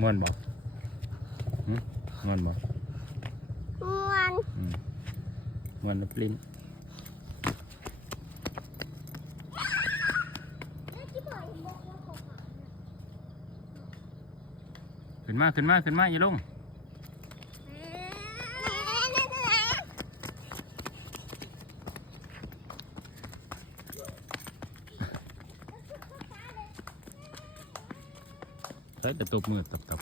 ม่วนบ่ม่วนบ่ม่วนปลิ้นขึ้นมาอย่าลงใช้แต่ตบมือตับ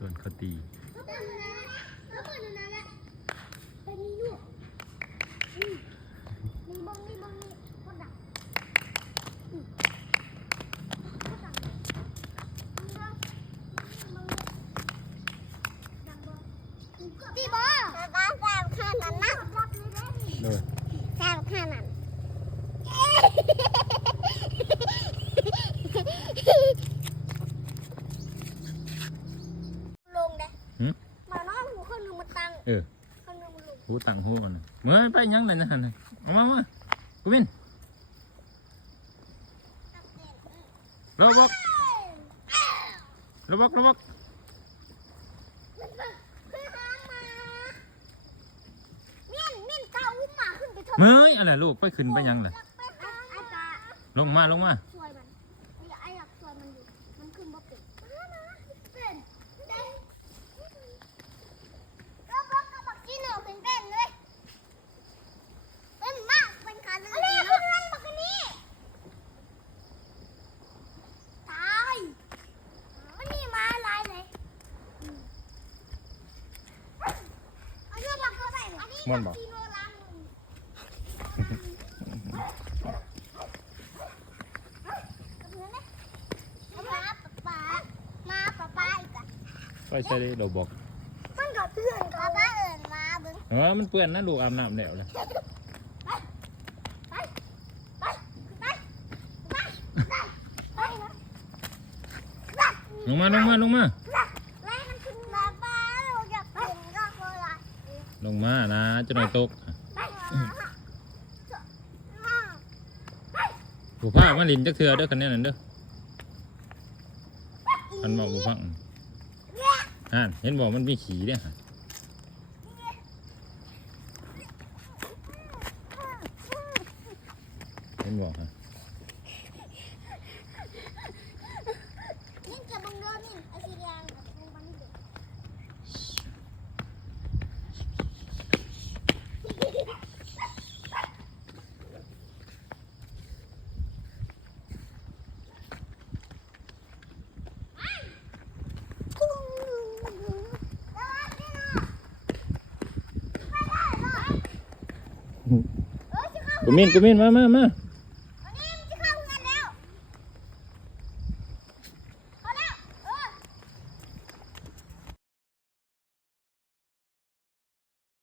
ส่วนเขาตีตีบอแซวข้านั้นนะแซวข้านั้นลงเด้มาน้องหูคนหนึ่งมาตังคนหนึ่งมาลงหูตังหูกันเมื่อไปยังไงนะฮะมากูวินระวังเมื่ออะไรลูกไปขึ้นไปยังล่ะลงมาช่วยมันไอ้อยากช่วยมันอยู่มันขึ้นบ่เป็นเป็นแล้วก็บักกี้หนูเป็นเลยเป็นมากเป็นขาเลยอะไรพวกนั้นบักนี้ตายมันนี่มาอะไรเลยอันนี้บักเข้าไปอันนี้บักกี้โนรังไปใช่เลยเราบอกมันก็เพื่อนเขาบ้าเอิญมาบึ้งมันเปื้อนนะลูกอาบน้ำแล้วเลยลงมาลงมานะจะหน่อยตกผู้ผ้ามาลินจักเถื่อเด้อกันแน่นั่นเด้อมันบอกผู้ฟังเห็นบอกมันมีขี่เนี่ยเห็นบอกฮะกูมินมา